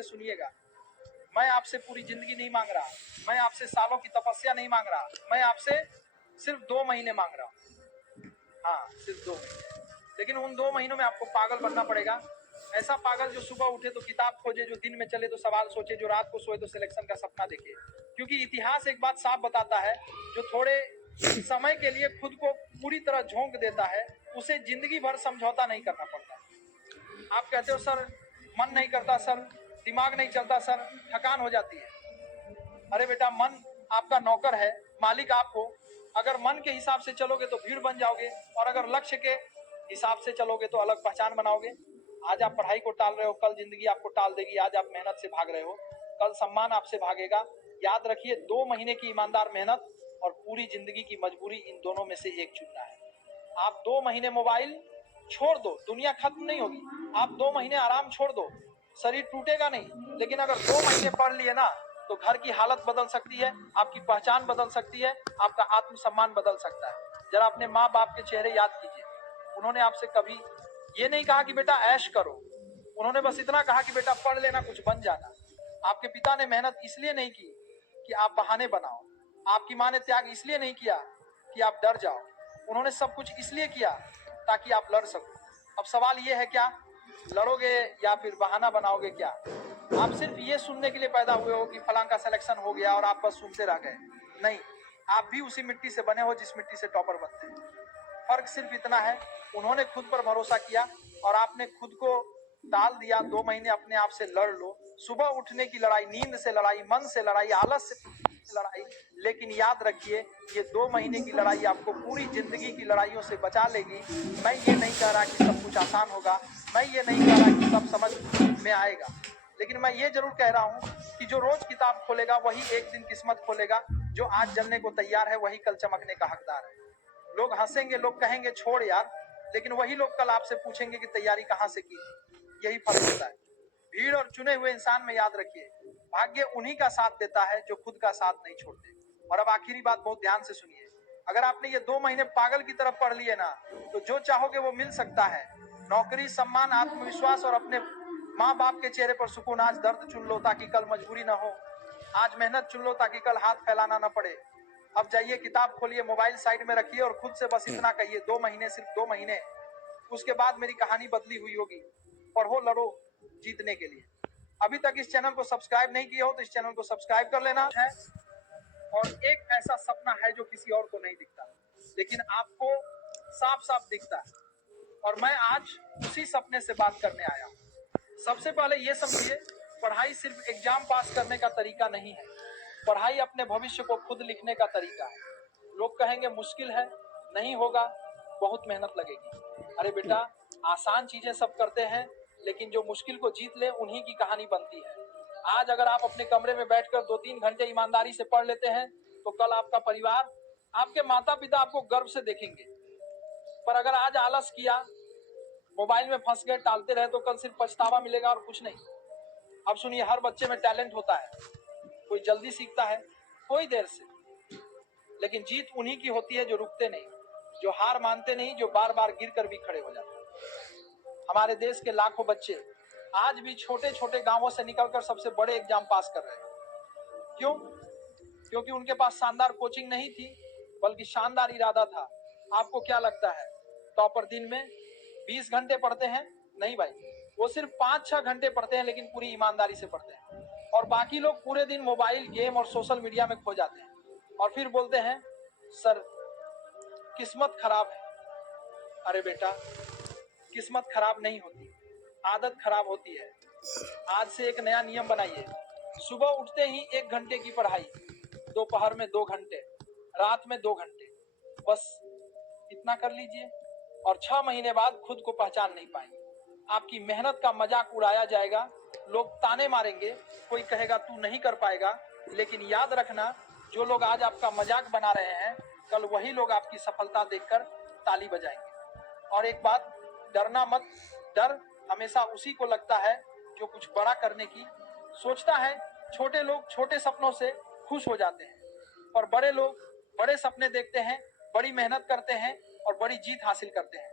से सुनिएगा। मैं आपसे पूरी जिंदगी नहीं मांग रहा, मैं आपसे सालों की तपस्या नहीं मांग रहा, मैं आपसे सिर्फ 2 महीने मांग रहा हूँ। हाँ, सिर्फ 2 महीने। लेकिन उन 2 महीनों में आपको पागल बनना पड़ेगा। ऐसा पागल जो सुबह उठे तो किताब खोजे, जो दिन में चले तो सवाल सोचे, जो रात को सोए तो सिलेक्शन का सपना देखे। क्योंकि इतिहास एक बात साफ बताता है, जो थोड़े समय के लिए खुद को पूरी तरह झोंक देता है, उसे जिंदगी भर समझौता नहीं करना पड़ता। आप कहते हो सर मन नहीं करता, सर दिमाग नहीं चलता, सर थकान हो जाती है। अरे बेटा, मन आपका नौकर है, मालिक आप हो। अगर मन के हिसाब से चलोगे तो भीड़ बन जाओगे, और अगर लक्ष्य के हिसाब से चलोगे तो अलग पहचान बनाओगे। आज आप पढ़ाई को टाल रहे हो, कल जिंदगी आपको टाल देगी। आज आप मेहनत से भाग रहे हो, कल सम्मान आपसे भागेगा। याद रखिए, 2 महीने की ईमानदार मेहनत और पूरी जिंदगी की मजबूरी, इन दोनों में से एक चुनना है। आप 2 महीने मोबाइल छोड़ दो, दुनिया खत्म नहीं होगी। आप 2 महीने आराम छोड़ दो, शरीर टूटेगा नहीं। लेकिन अगर 2 महीने पढ़ लिए ना, तो घर की हालत बदल सकती है, आपकी पहचान बदल सकती है, आपका आत्मसम्मान बदल सकता है। जरा अपने माँ बाप के चेहरे याद कीजिए। उन्होंने आपसे कभी ये नहीं कहा कि बेटा ऐश करो, उन्होंने बस इतना कहा कि बेटा पढ़ लेना, कुछ बन जाना। आपके पिता ने मेहनत इसलिए नहीं की कि आप बहाने बनाओ। आपकी माँ ने त्याग इसलिए नहीं किया कि आप डर जाओ। उन्होंने सब कुछ इसलिए किया ताकि आप लड़ सको। अब सवाल ये है, क्या लड़ोगे या फिर बहाना बनाओगे? क्या आप सिर्फ ये सुनने के लिए पैदा हुए हो कि फलां का सिलेक्शन हो गया और आप बस सुनते रह गए? नहीं, आप भी उसी मिट्टी से बने हो जिस मिट्टी से टॉपर बनते हैं। फर्क सिर्फ इतना है, उन्होंने खुद पर भरोसा किया और आपने खुद को टाल दिया। 2 महीने अपने आप से लड़ लो। सुबह उठने की लड़ाई, नींद से लड़ाई, मन से लड़ाई, आलस से लड़ाई। लेकिन याद रखिए, ये 2 महीने की लड़ाई आपको पूरी जिंदगी की लड़ाइयों से बचा लेगी। मैं ये नहीं कह रहा कि सब कुछ आसान होगा, मैं ये नहीं कह रहा कि सब समझ में आएगा, लेकिन मैं ये जरूर कह रहा हूँ कि जो रोज किताब खोलेगा वही एक दिन किस्मत खोलेगा। जो आज जलने को तैयार है वही कल चमकने का हकदार है। लोग हंसेंगे, लोग कहेंगे छोड़ यार, लेकिन वही लोग कल आपसे पूछेंगे कि तैयारी कहाँ से की। यही फर्क होता है भीड़ और चुने हुए इंसान में। याद रखिए, भाग्य उन्हीं का साथ देता है जो खुद का साथ नहीं छोड़ते। और अब आखिरी बात बहुत ध्यान से सुनिए। अगर आपने ये 2 महीने पागल की तरफ पढ़ लिए ना, तो जो चाहोगे वो मिल सकता है। नौकरी, सम्मान, आत्मविश्वास और अपने माँ बाप के चेहरे पर सुकून। आज दर्द चुन लो ताकि कल मजबूरी ना हो, आज मेहनत चुन लो ताकि कल हाथ फैलाना ना पड़े। अब जाइए, किताब खोलिए, मोबाइल साइड में रखिए और खुद से बस इतना कहिए, 2 महीने, सिर्फ 2 महीने। उसके बाद मेरी कहानी बदली हुई होगी। पढ़ो, लड़ो जीतने के लिए। अभी तक इस चैनल को सब्सक्राइब नहीं किया हो तो इस चैनल को सब्सक्राइब कर लेना है। और एक ऐसा सपना है जो किसी और को नहीं दिखता, लेकिन आपको साफ साफ दिखता है। और मैं आज उसी सपने से बात करने आया हूँ। सबसे पहले ये समझिए, पढ़ाई सिर्फ एग्जाम पास करने का तरीका नहीं है। पढ़ाई अपने भविष्य को खुद लिखने का तरीका है। लोग कहेंगे मुश्किल है, नहीं होगा, बहुत मेहनत लगेगी। अरे बेटा, आसान चीजें सब करते हैं, लेकिन जो मुश्किल को जीत ले उन्हीं की कहानी बनती है। आज अगर आप अपने कमरे में बैठकर 2-3 घंटे ईमानदारी से पढ़ लेते हैं, तो कल आपका परिवार, आपके माता पिता आपको गर्व से देखेंगे। पर अगर आज आलस किया, मोबाइल में फंस गए, टालते रहे, तो कल सिर्फ पछतावा मिलेगा और कुछ नहीं। अब सुनिए, हर बच्चे में टैलेंट होता है। कोई जल्दी सीखता है, कोई देर से, लेकिन जीत उन्हीं की होती है जो रुकते नहीं, जो हार मानते नहीं, जो बार बार गिर कर भी खड़े हो जाते हैं। हमारे देश के लाखों बच्चे आज भी छोटे छोटे गांवों से निकलकर सबसे बड़े एग्जाम पास कर रहे हैं। क्यों? क्योंकि उनके पास शानदार कोचिंग नहीं थी, बल्कि शानदार इरादा था। आपको क्या लगता है टॉपर दिन में 20 घंटे पढ़ते हैं? नहीं भाई, वो सिर्फ 5-6 घंटे पढ़ते हैं, लेकिन पूरी ईमानदारी से पढ़ते हैं। और बाकी लोग पूरे दिन मोबाइल, गेम और सोशल मीडिया में खो जाते हैं और फिर बोलते हैं सर किस्मत खराब है। अरे बेटा, किस्मत खराब नहीं होती, आदत खराब होती है। आज से एक नया नियम बनाइए, सुबह उठते ही 1 घंटे की पढ़ाई, दोपहर में 2 घंटे, रात में 2 घंटे, बस इतना कर लीजिए। और 6 महीने बाद खुद को पहचान नहीं पाएंगे। आपकी मेहनत का मजाक उड़ाया जाएगा, लोग ताने मारेंगे, कोई कहेगा तू नहीं कर पाएगा। लेकिन याद रखना, जो लोग आज आपका मजाक बना रहे हैं, कल वही लोग आपकी सफलता देखकर ताली बजाएंगे। और एक बात, डरना मत। डर हमेशा उसी को लगता है जो कुछ बड़ा करने की सोचता है। छोटे लोग छोटे सपनों से खुश हो जाते हैं, पर बड़े लोग बड़े सपने देखते हैं, बड़ी मेहनत करते हैं और बड़ी जीत हासिल करते हैं।